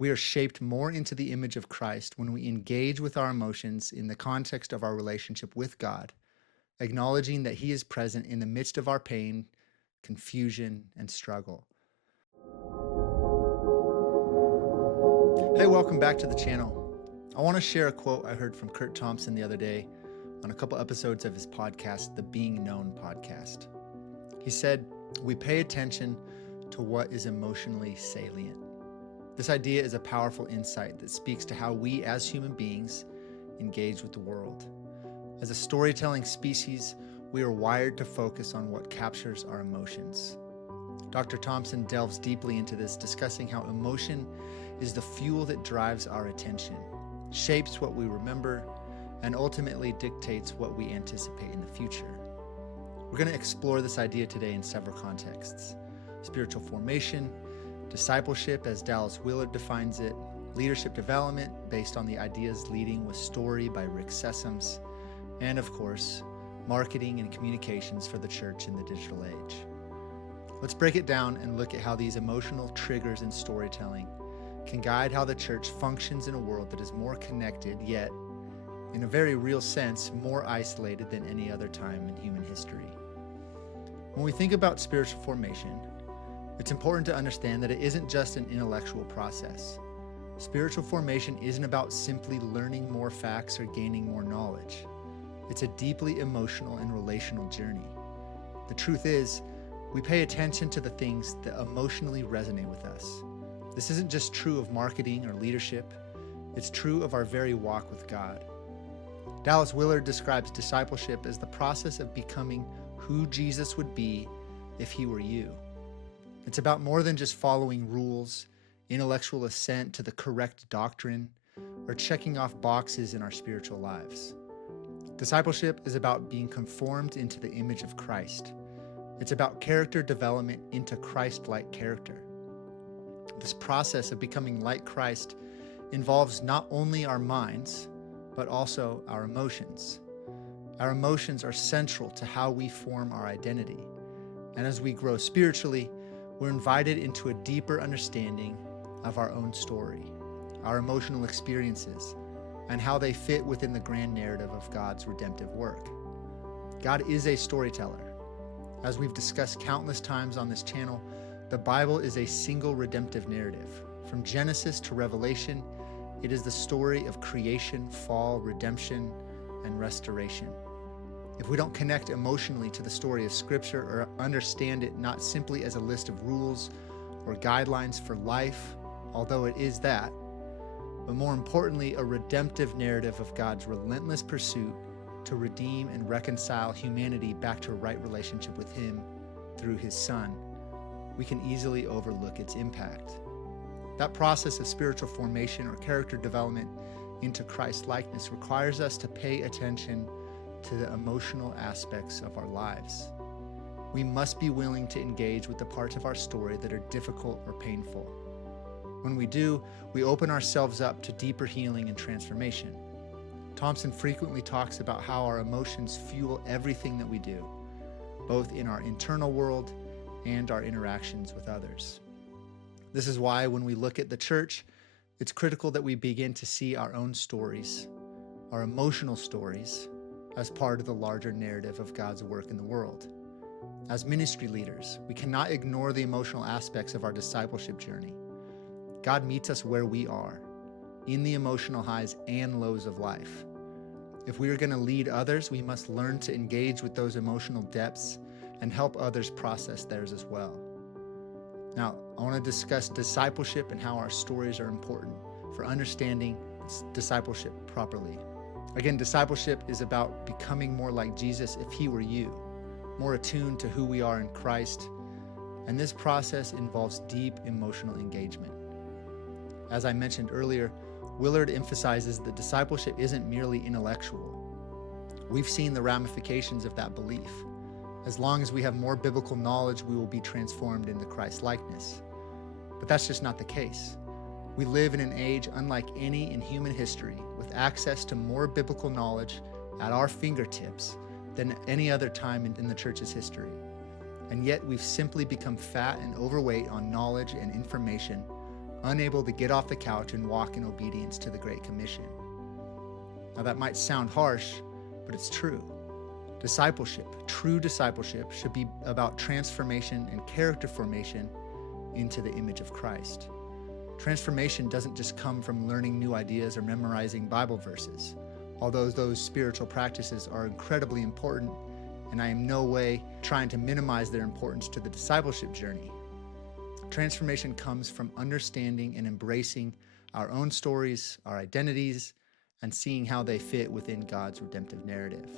We are shaped more into the image of Christ when we engage with our emotions in the context of our relationship with God, acknowledging that He is present in the midst of our pain, confusion, and struggle. Hey, welcome back to the channel. I want to share a quote I heard from Kurt Thompson the other day on a couple episodes of his podcast, the Being Known podcast. He said, "We pay attention to what is emotionally salient." This idea is a powerful insight that speaks to how we as human beings engage with the world. As a storytelling species, we are wired to focus on what captures our emotions. Dr. Thompson delves deeply into this, discussing how emotion is the fuel that drives our attention, shapes what we remember, and ultimately dictates what we anticipate in the future. We're going to explore this idea today in several contexts: spiritual formation, discipleship as Dallas Willard defines it, leadership development based on the ideas Leading with Story by Rick Sessoms, and of course, marketing and communications for the church in the digital age. Let's break it down and look at how these emotional triggers in storytelling can guide how the church functions in a world that is more connected, yet, in a very real sense, more isolated than any other time in human history. When we think about spiritual formation, it's important to understand that it isn't just an intellectual process. Spiritual formation isn't about simply learning more facts or gaining more knowledge. It's a deeply emotional and relational journey. The truth is, we pay attention to the things that emotionally resonate with us. This isn't just true of marketing or leadership, it's true of our very walk with God. Dallas Willard describes discipleship as the process of becoming who Jesus would be if He were you. It's about more than just following rules, intellectual assent to the correct doctrine, or checking off boxes in our spiritual lives. Discipleship is about being conformed into the image of Christ. It's about character development into Christ-like character. This process of becoming like Christ involves not only our minds, but also our emotions. Our emotions are central to how we form our identity. And as we grow spiritually, we're invited into a deeper understanding of our own story, our emotional experiences, and how they fit within the grand narrative of God's redemptive work. God is a storyteller. As we've discussed countless times on this channel, the Bible is a single redemptive narrative. From Genesis to Revelation, it is the story of creation, fall, redemption, and restoration. If we don't connect emotionally to the story of Scripture or understand it not simply as a list of rules or guidelines for life, although it is that, but more importantly, a redemptive narrative of God's relentless pursuit to redeem and reconcile humanity back to a right relationship with Him through His Son, we can easily overlook its impact. That process of spiritual formation or character development into Christ-likeness requires us to pay attention to the emotional aspects of our lives. We must be willing to engage with the parts of our story that are difficult or painful. When we do, we open ourselves up to deeper healing and transformation. Thompson frequently talks about how our emotions fuel everything that we do, both in our internal world and our interactions with others. This is why when we look at the church, it's critical that we begin to see our own stories, our emotional stories, as part of the larger narrative of God's work in the world. As ministry leaders, we cannot ignore the emotional aspects of our discipleship journey. God meets us where we are, in the emotional highs and lows of life. If we are going to lead others, we must learn to engage with those emotional depths and help others process theirs as well. Now, I want to discuss discipleship and how our stories are important for understanding discipleship properly. Again, discipleship is about becoming more like Jesus if He were you, more attuned to who we are in Christ, and this process involves deep emotional engagement. As I mentioned earlier, Willard emphasizes that discipleship isn't merely intellectual. We've seen the ramifications of that belief. As long as we have more biblical knowledge, we will be transformed into Christ-likeness. But that's just not the case. We live in an age unlike any in human history, with access to more biblical knowledge at our fingertips than any other time in the church's history. And yet we've simply become fat and overweight on knowledge and information unable to get off the couch and walk in obedience to the Great Commission. Now that might sound harsh, but it's true. Discipleship, true discipleship, should be about transformation and character formation into the image of Christ. Transformation doesn't just come from learning new ideas or memorizing Bible verses, although those spiritual practices are incredibly important, and I am no way trying to minimize their importance to the discipleship journey. Transformation comes from understanding and embracing our own stories, our identities, and seeing how they fit within God's redemptive narrative.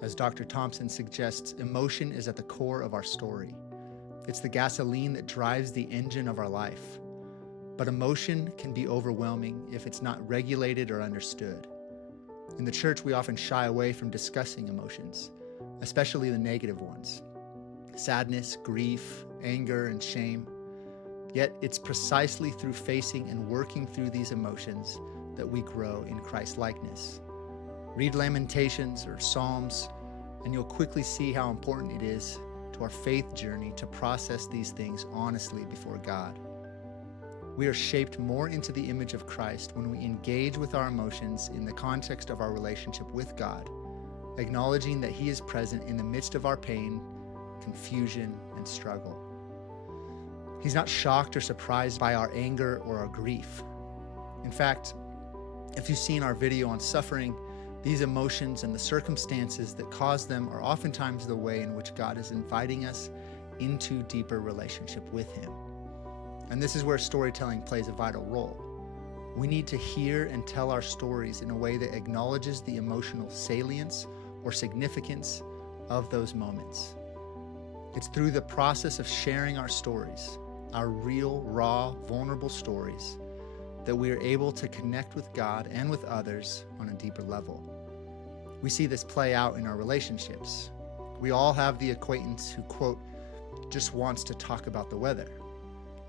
As Dr. Thompson suggests, emotion is at the core of our story. It's the gasoline that drives the engine of our life. But emotion can be overwhelming if it's not regulated or understood. In the church, we often shy away from discussing emotions, especially the negative ones: sadness, grief, anger, and shame. Yet it's precisely through facing and working through these emotions that we grow in Christ-likeness. Read Lamentations or Psalms, and you'll quickly see how important it is to our faith journey to process these things honestly before God. We are shaped more into the image of Christ when we engage with our emotions in the context of our relationship with God, acknowledging that He is present in the midst of our pain, confusion, and struggle. He's not shocked or surprised by our anger or our grief. In fact, if you've seen our video on suffering, these emotions and the circumstances that cause them are oftentimes the way in which God is inviting us into deeper relationship with Him. And this is where storytelling plays a vital role. We need to hear and tell our stories in a way that acknowledges the emotional salience or significance of those moments. It's through the process of sharing our stories, our real, raw, vulnerable stories, that we are able to connect with God and with others on a deeper level. We see this play out in our relationships. We all have the acquaintance who, quote, just wants to talk about the weather.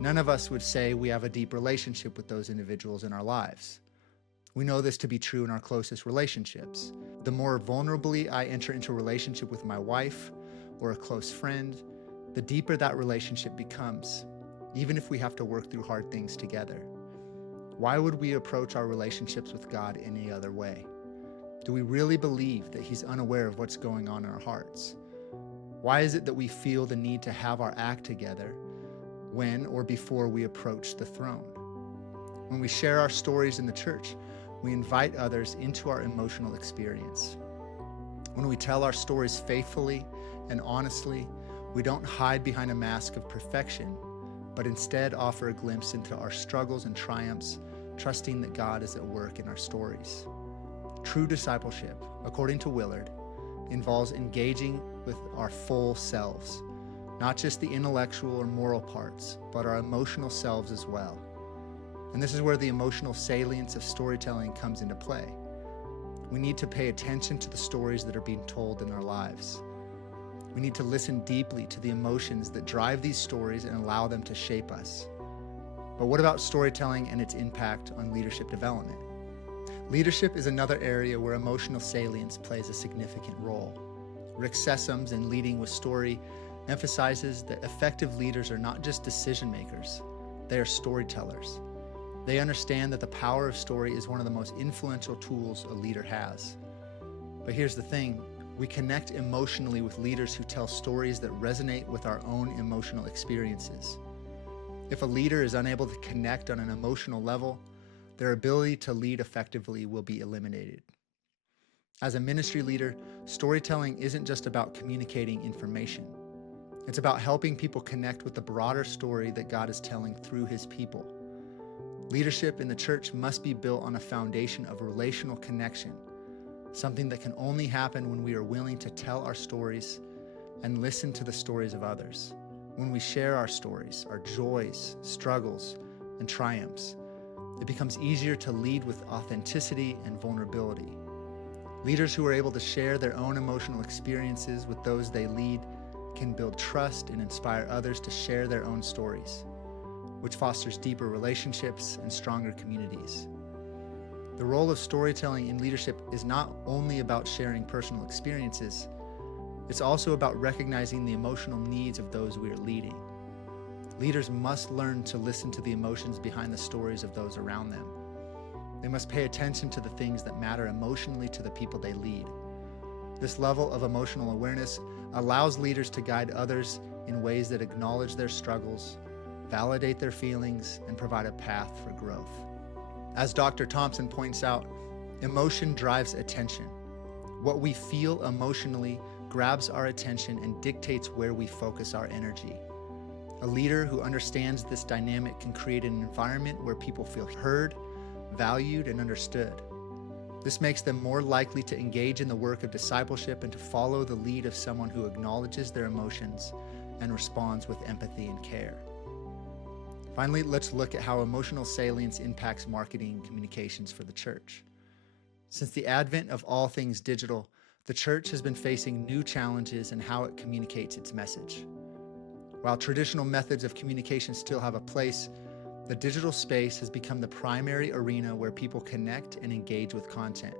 None of us would say we have a deep relationship with those individuals in our lives. We know this to be true in our closest relationships. The more vulnerably I enter into a relationship with my wife or a close friend, the deeper that relationship becomes, even if we have to work through hard things together. Why would we approach our relationships with God any other way? Do we really believe that He's unaware of what's going on in our hearts? Why is it that we feel the need to have our act together when or before we approach the throne? When we share our stories in the church, we invite others into our emotional experience. When we tell our stories faithfully and honestly, we don't hide behind a mask of perfection, but instead offer a glimpse into our struggles and triumphs, trusting that God is at work in our stories. True discipleship, according to Willard, involves engaging with our full selves, not just the intellectual or moral parts, but our emotional selves as well. And this is where the emotional salience of storytelling comes into play. We need to pay attention to the stories that are being told in our lives. We need to listen deeply to the emotions that drive these stories and allow them to shape us. But what about storytelling and its impact on leadership development? Leadership is another area where emotional salience plays a significant role. Rick Sessums in Leading with Story emphasizes that effective leaders are not just decision makers, they are storytellers. They understand that the power of story is one of the most influential tools a leader has. But here's the thing, we connect emotionally with leaders who tell stories that resonate with our own emotional experiences. If a leader is unable to connect on an emotional level, their ability to lead effectively will be eliminated. As a ministry leader, storytelling isn't just about communicating information. It's about helping people connect with the broader story that God is telling through His people. Leadership in the church must be built on a foundation of relational connection, something that can only happen when we are willing to tell our stories and listen to the stories of others. When we share our stories, our joys, struggles, and triumphs, it becomes easier to lead with authenticity and vulnerability. Leaders who are able to share their own emotional experiences with those they lead can build trust and inspire others to share their own stories, which fosters deeper relationships and stronger communities. The role of storytelling in leadership is not only about sharing personal experiences, it's also about recognizing the emotional needs of those we are leading. Leaders must learn to listen to the emotions behind the stories of those around them. They must pay attention to the things that matter emotionally to the people they lead. This level of emotional awareness allows leaders to guide others in ways that acknowledge their struggles, validate their feelings, and provide a path for growth. As Dr. Thompson points out, emotion drives attention. What we feel emotionally grabs our attention and dictates where we focus our energy. A leader who understands this dynamic can create an environment where people feel heard, valued, and understood. This makes them more likely to engage in the work of discipleship and to follow the lead of someone who acknowledges their emotions and responds with empathy and care. Finally, let's look at how emotional salience impacts marketing and communications for the church. Since the advent of all things digital, the church has been facing new challenges in how it communicates its message. While traditional methods of communication still have a place, the digital space has become the primary arena where people connect and engage with content,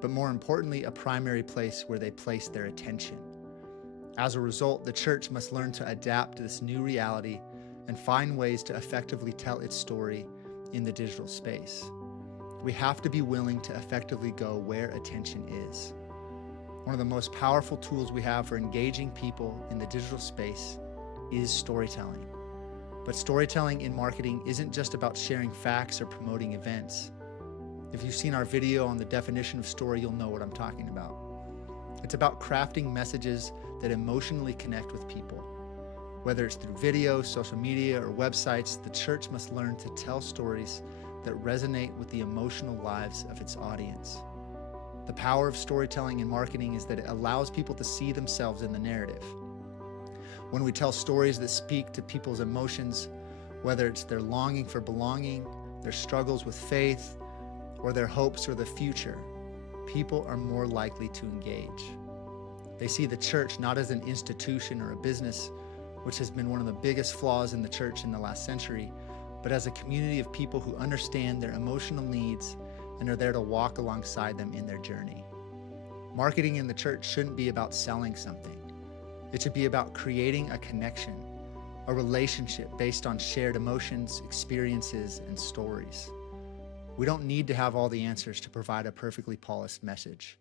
but more importantly, a primary place where they place their attention. As a result, the church must learn to adapt to this new reality and find ways to effectively tell its story in the digital space. We have to be willing to effectively go where attention is. One of the most powerful tools we have for engaging people in the digital space is storytelling. But storytelling in marketing isn't just about sharing facts or promoting events. If you've seen our video on the definition of story, you'll know what I'm talking about. It's about crafting messages that emotionally connect with people. Whether it's through video, social media, or websites, the church must learn to tell stories that resonate with the emotional lives of its audience. The power of storytelling in marketing is that it allows people to see themselves in the narrative. When we tell stories that speak to people's emotions, whether it's their longing for belonging, their struggles with faith, or their hopes for the future, people are more likely to engage. They see the church not as an institution or a business, which has been one of the biggest flaws in the church in the last century, but as a community of people who understand their emotional needs and are there to walk alongside them in their journey. Marketing in the church shouldn't be about selling something. It should be about creating a connection, a relationship based on shared emotions, experiences, and stories. We don't need to have all the answers to provide a perfectly polished message.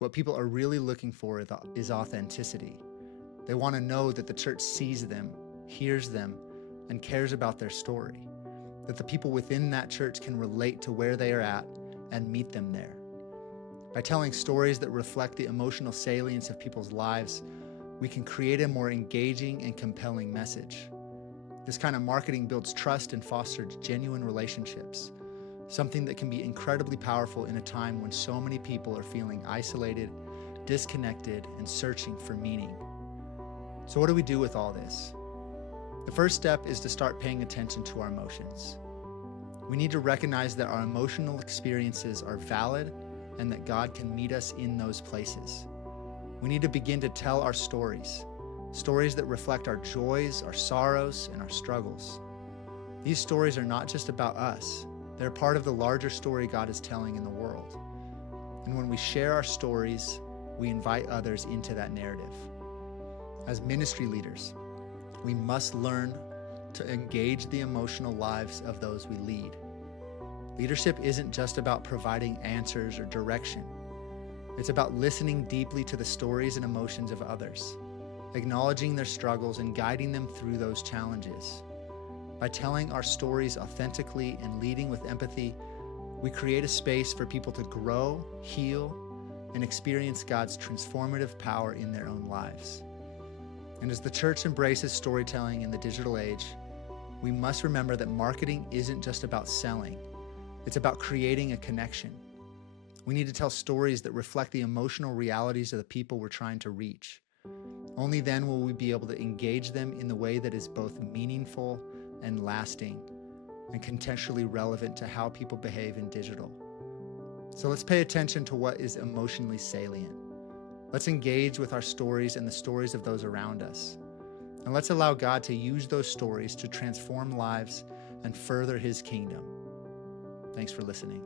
What people are really looking for is authenticity. They want to know that the church sees them, hears them, and cares about their story, that the people within that church can relate to where they are at and meet them there. By telling stories that reflect the emotional salience of people's lives, we can create a more engaging and compelling message. This kind of marketing builds trust and fosters genuine relationships, something that can be incredibly powerful in a time when so many people are feeling isolated, disconnected, and searching for meaning. So what do we do with all this? The first step is to start paying attention to our emotions. We need to recognize that our emotional experiences are valid and that God can meet us in those places. We need to begin to tell our stories that reflect our joys, our sorrows, and our struggles. These stories are not just about us. They're part of the larger story God is telling in the world. And when we share our stories, we invite others into that narrative. As ministry leaders, we must learn to engage the emotional lives of those we lead. Leadership isn't just about providing answers or direction. It's about listening deeply to the stories and emotions of others, acknowledging their struggles and guiding them through those challenges. By telling our stories authentically and leading with empathy, we create a space for people to grow, heal, and experience God's transformative power in their own lives. And as the church embraces storytelling in the digital age, we must remember that marketing isn't just about selling. It's about creating a connection. We need to tell stories that reflect the emotional realities of the people we're trying to reach. Only then will we be able to engage them in the way that is both meaningful and lasting and contextually relevant to how people behave in digital. So let's pay attention to what is emotionally salient. Let's engage with our stories and the stories of those around us. And let's allow God to use those stories to transform lives and further His kingdom. Thanks for listening.